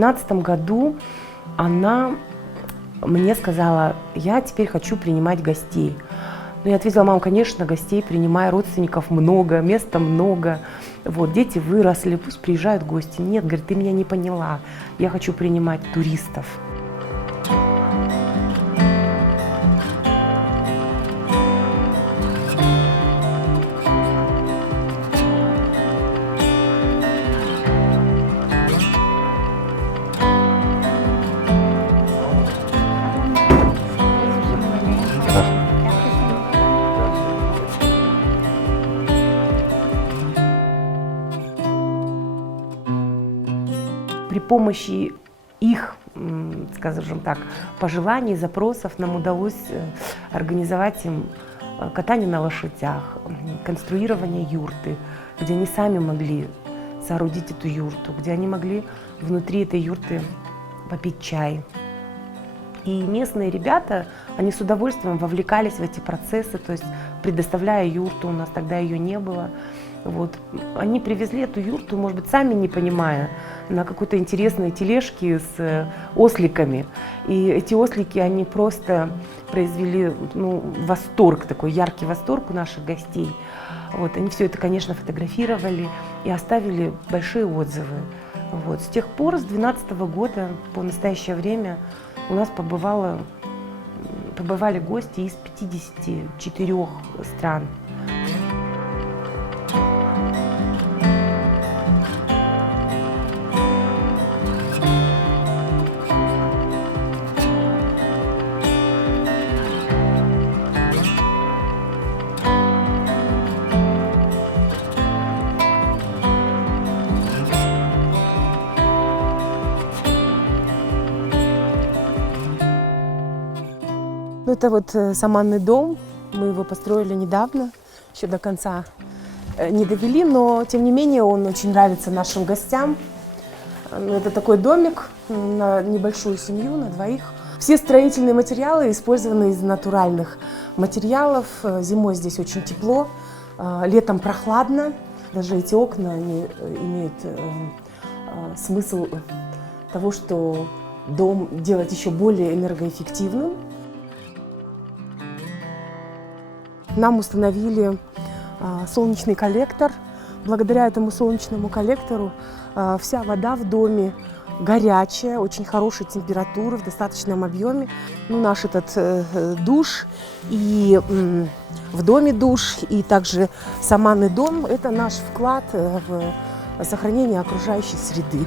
2013 году она мне сказала: я теперь хочу принимать гостей. Ну, я ответила: мам, конечно, гостей принимай, родственников много, места много. Вот, дети выросли, пусть приезжают гости. Нет, говорит, ты меня не поняла, я хочу принимать туристов. При помощи их, скажем так, пожеланий, запросов нам удалось организовать им катание на лошадях, конструирование юрты, где они сами могли соорудить эту юрту, где они могли внутри этой юрты попить чай. И местные ребята, они с удовольствием вовлекались в эти процессы, то есть предоставляя юрту, у нас тогда ее не было. Вот. Они привезли эту юрту, может быть, сами не понимая, на какой-то интересной тележке с осликами. И эти ослики, они просто произвели восторг, такой яркий восторг у наших гостей. Вот. Они все это, конечно, фотографировали и оставили большие отзывы. Вот. С тех пор, с 2012 года по настоящее время у нас побывали гости из 54 стран. Это вот саманный дом, мы его построили недавно, еще до конца не довели, но тем не менее он очень нравится нашим гостям. Это такой домик на небольшую семью, на двоих. Все строительные материалы использованы из натуральных материалов. Зимой здесь очень тепло, летом прохладно. Даже эти окна они имеют смысл того, что дом делать еще более энергоэффективным. Нам установили солнечный коллектор. Благодаря этому солнечному коллектору вся вода в доме горячая, очень хорошей температуры, в достаточном объеме. Наш этот душ и в доме душ, и также саманный дом – это наш вклад в сохранение окружающей среды.